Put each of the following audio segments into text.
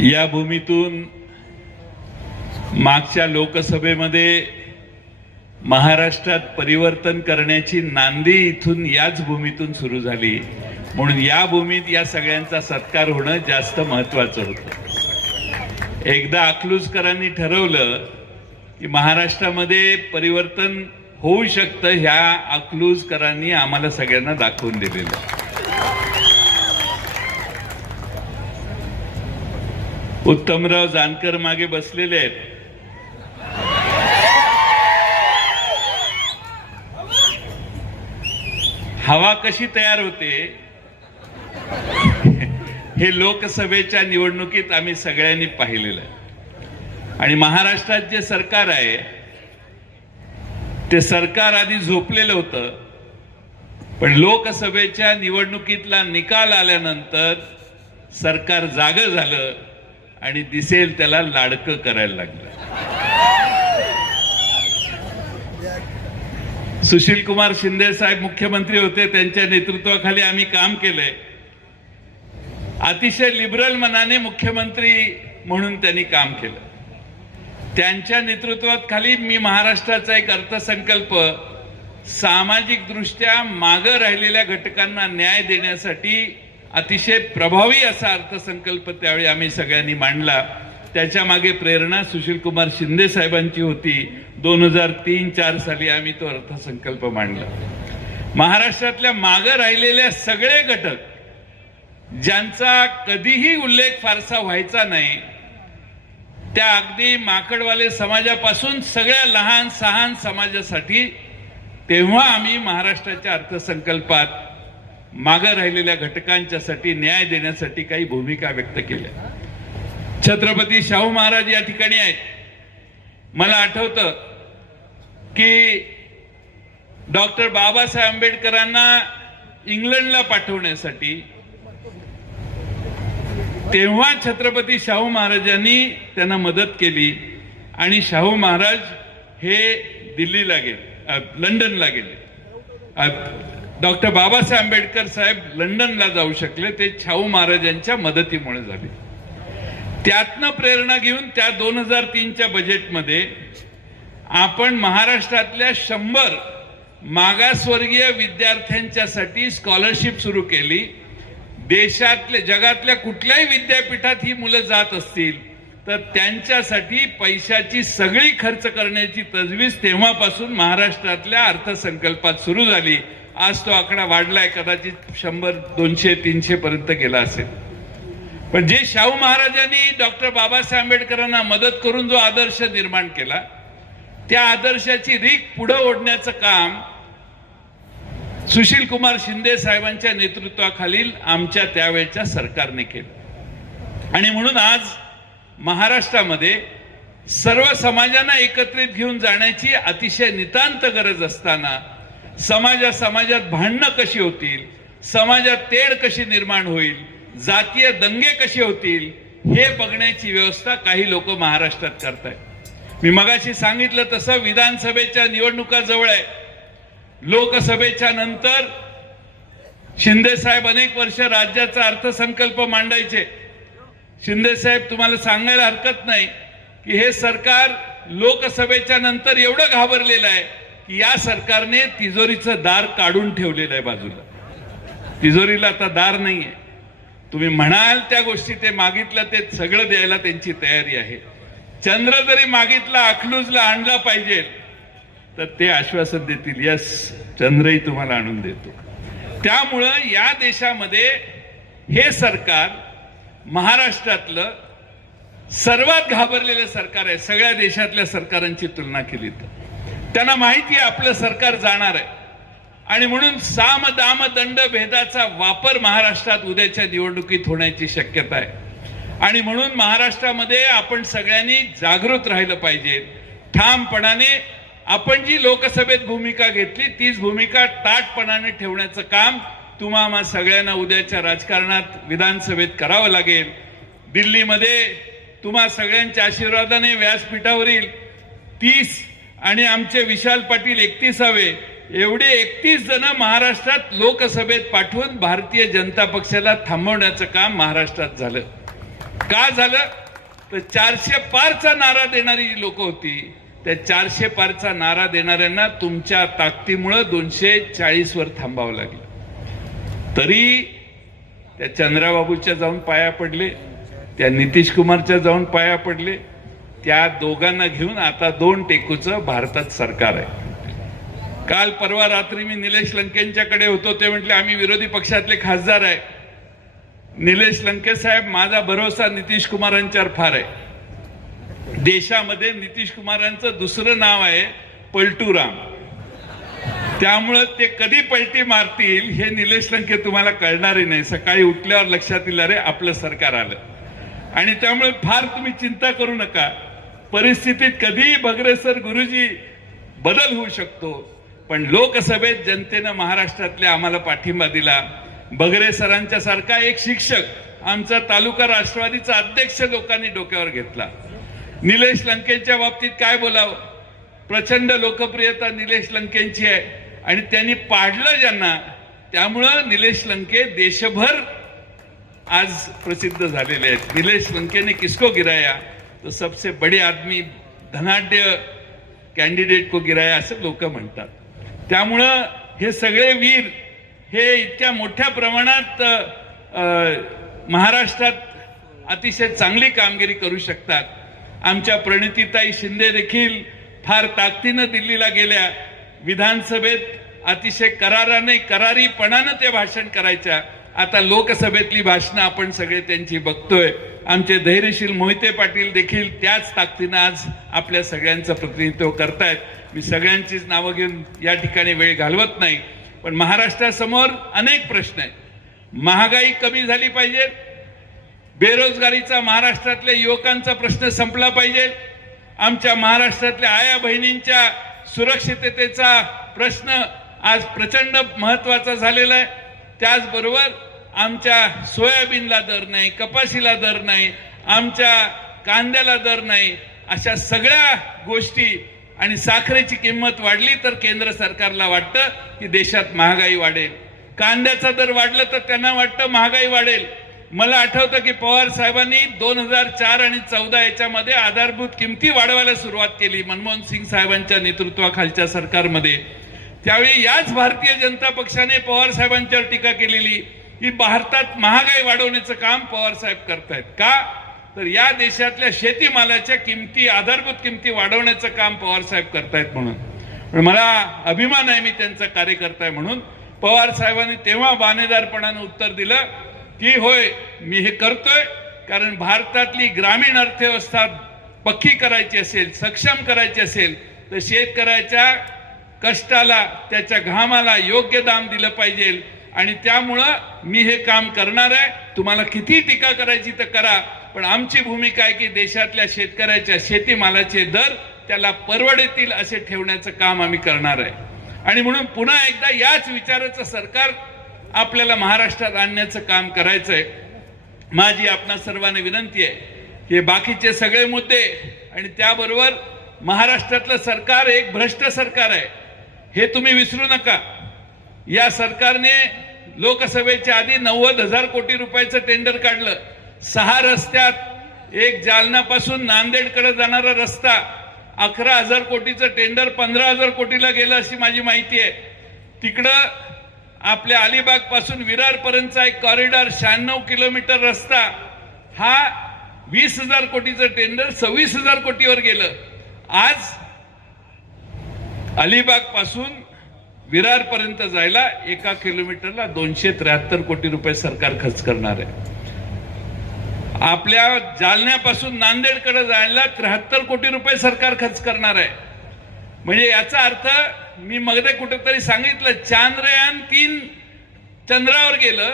या भूमीतून मागच्या लोकसभेमध्ये महाराष्ट्रात परिवर्तन करण्याची नांदी इथून याच भूमीतून सुरू झाली. म्हणून या भूमीत या सगळ्यांचा सत्कार होणं जास्त महत्वाचं होतं. एकदा अकलूजकरांनी ठरवलं की महाराष्ट्रामध्ये परिवर्तन होऊ शकतं ह्या अकलूजकरांनी आम्हाला सगळ्यांना दाखवून दिलेलं. उत्तमराव जानकर मागे बसलेले आहेत. हवा कशी तयार होते? हे लोकसभेच्या निवडणुकीत आम्ही सगळ्यांनी पाहिलेलं आहे. आणि महाराष्ट्रात जे सरकार आहे ते सरकार आधी झोपलेलं होतं. पण लोकसभेच्या निवडणुकीतला निकाल आल्यानंतर सरकार जाग झालं. आणि दिसेल त्याला लाडकं करायला लागलं. सुशील कुमार शिंदे साहेब मुख्यमंत्री होते त्यांच्या नेतृत्वाखाली आम्ही काम केलंय. अतिशय लिबरल मनाने मुख्यमंत्री म्हणून त्यांनी काम केलं. त्यांच्या नेतृत्वात खाली मी महाराष्ट्राचा एक अर्थसंकल्प सामाजिक दृष्ट्या मागं राहिलेल्या घटकांना न्याय देण्यासाठी अतिशय प्रभावी असा अर्थसंकल्प त्यावेळी आम्ही सगळ्यांनी मांडला. त्याच्यामागे प्रेरणा सुशील कुमार शिंदे साहेबांची होती. दोन हजार तीन चार साली आम्ही तो अर्थसंकल्प मांडला. महाराष्ट्रातल्या मागं राहिलेल्या सगळे घटक ज्यांचा कधीही उल्लेख फारसा व्हायचा नाही त्या अगदी माकडवाले समाजापासून सगळ्या लहान सहान समाजासाठी तेव्हा आम्ही महाराष्ट्राच्या अर्थसंकल्पात मागं राहिलेल्या घटकांच्यासाठी न्याय देण्यासाठी काही भूमिका व्यक्त केल्या. छत्रपती शाहू महाराज या ठिकाणी आहेत. मला आठवतं की डॉक्टर बाबासाहेब आंबेडकरांना इंग्लंडला पाठवण्यासाठी तेव्हा छत्रपती शाहू महाराजांनी त्यांना मदत केली आणि शाहू महाराज हे दिल्लीला गेले लंडनला गेले. डॉक्टर बाबासाहेब आंबेडकर साहेब लंडनला जाऊ शकले ते छाऊ महाराजांच्या मदतीमुळे झाले. त्यातनं प्रेरणा घेऊन त्या दोन हजार तीनच्या बजेटमध्ये आपण महाराष्ट्रातल्या शंभर मागासवर्गीय विद्यार्थ्यांच्यासाठी स्कॉलरशिप सुरू केली. देशातल्या जगातल्या कुठल्याही विद्यापीठात ही मुलं जात असतील तर त्यांच्यासाठी पैशाची सगळी खर्च करण्याची तजवीज तेव्हापासून महाराष्ट्रातल्या अर्थसंकल्पात सुरू झाली. आज तो आकडा वाढलाय कदाचित शंभर दोनशे तीनशे पर्यंत गेला असेल. पण जे शाहू महाराजांनी डॉक्टर बाबासाहेब आंबेडकरांना मदत करून जो आदर्श निर्माण केला त्या आदर्शाची रीक पुढे ओढण्याचं काम सुशील कुमार शिंदे साहेबांच्या नेतृत्वाखालील आमच्या त्यावेळच्या सरकारने केलं. आणि म्हणून आज महाराष्ट्रामध्ये सर्व समाजांना एकत्रित घेऊन जाण्याची अतिशय नितांत गरज असताना समाजा समाजात भांडणं कशी होतील? समाजात तेढ कशी निर्माण होईल? जातीय दंगे कसे होतील? हे बघण्याची व्यवस्था काही लोक महाराष्ट्रात करतायत. मी मगाशी सांगितलं तसं विधानसभेच्या निवडणुका जवळ आहे. लोकसभेच्या नंतर शिंदे साहेब अनेक वर्ष राज्याचा अर्थसंकल्प मांडायचे. शिंदे साहेब तुम्हाला सांगायला हरकत नाही की हे सरकार लोकसभेच्या नंतर एवढं घाबरलेलं आहे. की या सरकारने तिजोरीचं दार काढून ठेवलेलं आहे बाजूला. तिजोरीला आता दार नाहीये. तुम्ही म्हणाल त्या गोष्टी ते मागितलं ते सगळं द्यायला त्यांची तयारी आहे. चंद्र जरी मागितला अखलूजला आणला पाहिजे तर ते आश्वासन देतील यस चंद्रही तुम्हाला आणून देतो. त्यामुळं या देशामध्ये हे सरकार महाराष्ट्रातलं सर्वात घाबरलेलं सरकार आहे सगळ्या देशातल्या सरकारांची तुलना केली तर. त्यांना माहिती आहे आपलं सरकार जाणार आहे. आणि म्हणून साम दाम दंड भेदाचा वापर महाराष्ट्रात उद्याच्या निवडणुकीत होण्याची शक्यता आहे. आणि म्हणून महाराष्ट्रामध्ये आपण सगळ्यांनी जागृत राहिलं पाहिजे. ठामपणाने आपण जी लोकसभेत भूमिका घेतली तीच भूमिका ताटपणाने ठेवण्याचं काम तुम्हा सगळ्यांना उद्याच्या राजकारणात विधानसभेत करावं लागेल. दिल्लीमध्ये तुम्हा सगळ्यांच्या आशीर्वादाने व्यासपीठावरील तीस आणि आमचे विशाल पाटील एकतीसावे एवढे एकतीस जण महाराष्ट्रात लोकसभेत पाठवून भारतीय जनता पक्षाला थांबवण्याचं काम महाराष्ट्रात झालं. का झालं? तर चारशे पारचा नारा देणारी जी लोक होती त्या चारशे पारचा नारा देणाऱ्यांना तुमच्या ताकदीमुळं दोनशे चाळीस वर थांबावं लागलं. तरी त्या चंद्राबाबूच्या जाऊन पाया पडले त्या नितीश कुमारच्या जाऊन पाया पडले त्या दोघांना घेऊन आता दोन टेकूचं भारतात सरकार आहे. काल परवा रात्री मी निलेश लंकेंच्याकडे होतो ते म्हटले आम्ही विरोधी पक्षातले खासदार आहे. निलेश लंके साहेब माझा भरोसा नितीश कुमारांच्यावर फार आहे. देशामध्ये नितीश कुमारांचं दुसरं नाव आहे पलटूराम. त्यामुळं ते कधी पलटी मारतील हे निलेश लंके तुम्हाला कळणारही नाही. सकाळी उठल्यावर लक्षात येईल अरे आपलं सरकार आलं. आणि त्यामुळे फार तुम्ही चिंता करू नका. परिस्थितीत कधीही भगरेसर गुरुजी बदल होऊ शकतो. पण लोकसभेत जनतेनं महाराष्ट्रातल्या आम्हाला पाठिंबा दिला. बगरे सरांच्या सारखा एक शिक्षक आमचा तालुका राष्ट्रवादीचा अध्यक्ष लोकांनी डोक्यावर घेतला. निलेश लंकेच्या बाबतीत काय बोलावं? प्रचंड लोकप्रियता निलेश लंकेंची आहे. आणि त्यांनी पाडलं ज्यांना त्यामुळं निलेश लंके देशभर आज प्रसिद्ध झालेले आहेत. निलेश लंकेने किसको गिराया? तो सबसे बडे आदमी धनाढ्य कॅन्डिडेट को गिराया असं लोक म्हणतात. त्यामुळं हे सगळे वीर हे इतक्या मोठ्या प्रमाणात महाराष्ट्रात अतिशय चांगली कामगिरी करू शकतात. आमच्या प्रणितीताई शिंदे देखील फार ताकदीनं दिल्लीला गेल्या. विधानसभेत अतिशय कराराने करारीपणानं ते भाषण करायच्या. आता लोकसभेतली भाषणं आपण सगळे त्यांची बघतोय. आमचे धैर्यशील मोहिते पाटील देखील त्याच ताकदीनं आज आपल्या सगळ्यांचं प्रतिनिधित्व करतायत. मी सगळ्यांचीच नावं घेऊन या ठिकाणी वेळ घालवत नाही पण महाराष्ट्रासमोर अनेक प्रश्न आहेत. महागाई कमी झाली पाहिजे. बेरोजगारीचा महाराष्ट्रातल्या युवकांचा प्रश्न संपला पाहिजे. आमच्या महाराष्ट्रातल्या आया बहिणींच्या सुरक्षिततेचा प्रश्न आज प्रचंड महत्त्वाचा झालेला आहे. त्याचबरोबर आमच्या सोयाबीनला दर नाही कपाशीला दर नाही आमच्या कांद्याला दर नाही अशा सगळ्या गोष्टी आणि साखरेची किंमत वाढली तर केंद्र सरकारला वाटतं की देशात महागाई वाढेल. कांद्याचा दर वाढलं तर त्यांना वाटतं महागाई वाढेल. मला आठवतं की पवार साहेबांनी दोन हजार चार आणि चौदा याच्यामध्ये आधारभूत किमती वाढवायला सुरुवात केली मनमोहन सिंग साहेबांच्या नेतृत्वाखालच्या सरकारमध्ये. त्यावेळी याच भारतीय जनता पक्षाने पवार साहेबांच्यावर टीका केलेली. ही भारतात महागाई वाढवण्याचं काम पवार साहेब करतायत. का? तर या देशातल्या शेतीमालाच्या किमती आधारभूत किमती वाढवण्याचं काम पवार साहेब करतायत म्हणून. पण मला अभिमान आहे मी त्यांचा कार्यकर्ता आहे म्हणून. पवार साहेबांनी तेव्हा बानेदारपणाने उत्तर दिलं की होय मी हे करतोय कारण भारतातली ग्रामीण अर्थव्यवस्था पक्की करायची असेल सक्षम करायची असेल तर शेतकऱ्याच्या कष्टाला त्याच्या घामाला योग्य दाम दिलं पाहिजे आणि त्यामुळं मी हे काम करणार आहे. तुम्हाला किती टीका करायची तर करा पण आमची भूमिका आहे की देशातल्या शेतकऱ्याच्या शेतीमालाचे दर त्याला परवडतील असे ठेवण्याचं काम आम्ही करणार आहे. आणि म्हणून पुन्हा एकदा याच विचाराचं सरकार आपल्याला महाराष्ट्रात आणण्याचं काम करायचंय. माझी आपणा सर्वांना विनंती आहे की बाकीचे सगळे मुद्दे आणि त्याबरोबर महाराष्ट्रातलं सरकार एक भ्रष्ट सरकार आहे. हे तुम्ही विसरू नका. या सरकारने लोकसभेच्या आधी नव्वद हजार कोटी रुपयाचं टेंडर काढलं. सहा रस्त्यात एक जालनापासून नांदेडकडे जाणारा रस्ता अकरा हजार कोटीचं टेंडर पंधरा हजार कोटीला गेलं अशी माझी माहिती आहे. तिकडं आपल्या अलिबागपासून एक कॉरिडॉर शहाण्णव किलोमीटर रस्ता हा वीस हजार कोटीचं टेंडर सव्वीस हजार कोटीवर गेलं. आज अलिबाग विरार पर्यंत जायला एका किलोमीटरला दोनशे त्र्याहत्तर कोटी रुपये सरकार खर्च करणार आहे. आपल्या जालन्यापासून नांदेडकडे जायला त्र्याहत्तर कोटी रुपये सरकार खर्च करणार आहे. म्हणजे याचा अर्थ मी मगदे कुठेतरी सांगितलं चांद्रयान तीन चंद्रावर गेलं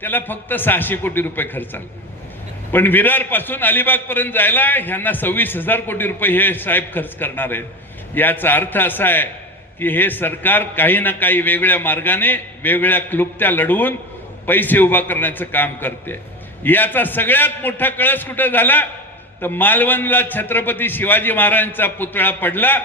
त्याला फक्त सहाशे कोटी रुपये खर्च आला. पण विरारपासून अलिबाग पर्यंत जायला ह्यांना सव्वीस हजार कोटी रुपये हे साहेब खर्च करणार आहेत. याचा अर्थ असा आहे की हे सरकार काही ना काही वेगळ्या मार्गाने वेगळ्या क्लुप्त्या लढवून पैसे उभा करण्याचं काम करते. याचा सगळ्यात मोठा कळस कुठं झाला? तर मालवणला छत्रपती शिवाजी महाराजांचा पुतळा पडला.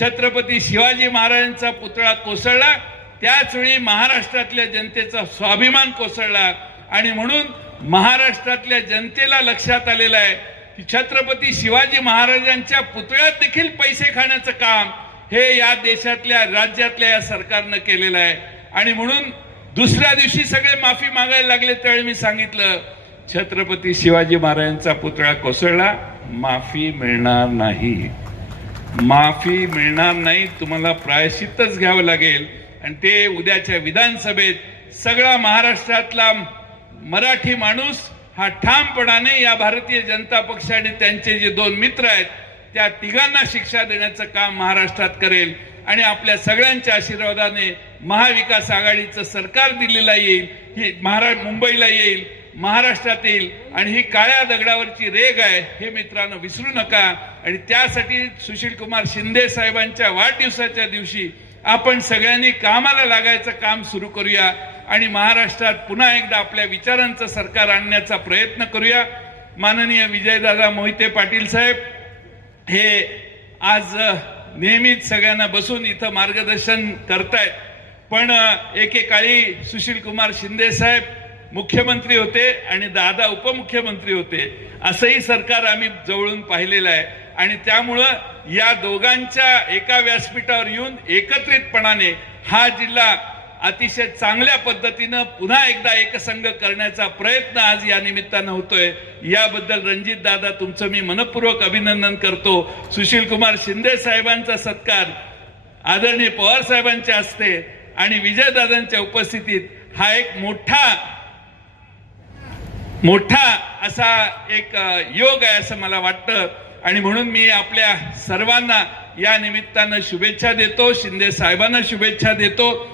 छत्रपती शिवाजी महाराजांचा पुतळा कोसळला. त्याचवेळी महाराष्ट्रातल्या जनतेचा स्वाभिमान कोसळला. आणि म्हणून महाराष्ट्रातल्या जनतेला लक्षात आलेलं आहे की छत्रपती शिवाजी महाराजांच्या पुतळ्यात देखील पैसे खाण्याचं काम हे या देशातल्या राज्यातल्या या सरकारनं केलेलं आहे. आणि म्हणून दुसऱ्या दिवशी सगळे माफी मागायला लागले त्यावेळी मी सांगितलं छत्रपती शिवाजी महाराजांचा पुतळा कोसळला माफी मिळणार नाही. माफी मिळणार नाही तुम्हाला प्रायश्चितच घ्यावं लागेल. आणि ते उद्याच्या विधानसभेत सगळा महाराष्ट्रातला मराठी माणूस हा ठामपणाने या भारतीय जनता पक्ष आणि त्यांचे जे दोन मित्र आहेत त्या तिघांना शिक्षा देण्याचं काम महाराष्ट्रात करेल आणि आपल्या सगळ्यांच्या आशीर्वादाने महाविकास आघाडीचं सरकार दिल्लीला येईल ही महारा मुंबईला येईल महाराष्ट्रात येईल आणि ही काळ्या दगडावरची रेग आहे हे मित्रांनो विसरू नका. आणि त्यासाठी सुशील कुमार शिंदे साहेबांच्या वाढदिवसाच्या दिवशी आपण सगळ्यांनी कामाला लागायचं काम सुरू करूया आणि महाराष्ट्रात पुन्हा एकदा आपल्या विचारांचं सरकार आणण्याचा प्रयत्न करूया. माननीय विजयदादा मोहिते पाटील साहेब हे आज नेहमीच सगळ्यांना बसून इथं मार्गदर्शन करतायत. पण एकेकाळी सुशील कुमार शिंदे साहेब मुख्यमंत्री होते आणि दादा उपमुख्यमंत्री होते. असंही सरकार आम्ही जवळून पाहिलेलं आहे. आणि त्यामुळं या दोघांच्या एका व्यासपीठावर येऊन एकत्रितपणाने हा जिल्हा अतिशय चांगल्या पद्धतीनं पुन्हा एकदा एकसंघ करण्याचा प्रयत्न आज या निमित्तानं होतोय. याबद्दल रणजित दादा तुमचं मी मनपूर्वक अभिनंदन करतो. सुशील कुमार शिंदे साहेबांचा सत्कार आदरणीय पवार साहेबांच्या हस्ते आणि विजयदादांच्या उपस्थितीत हा एक मोठा मोठा असा एक योग आहे असं मला वाटतं. आणि म्हणून मी आपल्या सर्वांना या निमित्तानं शुभेच्छा देतो शिंदे साहेबांना शुभेच्छा देतो.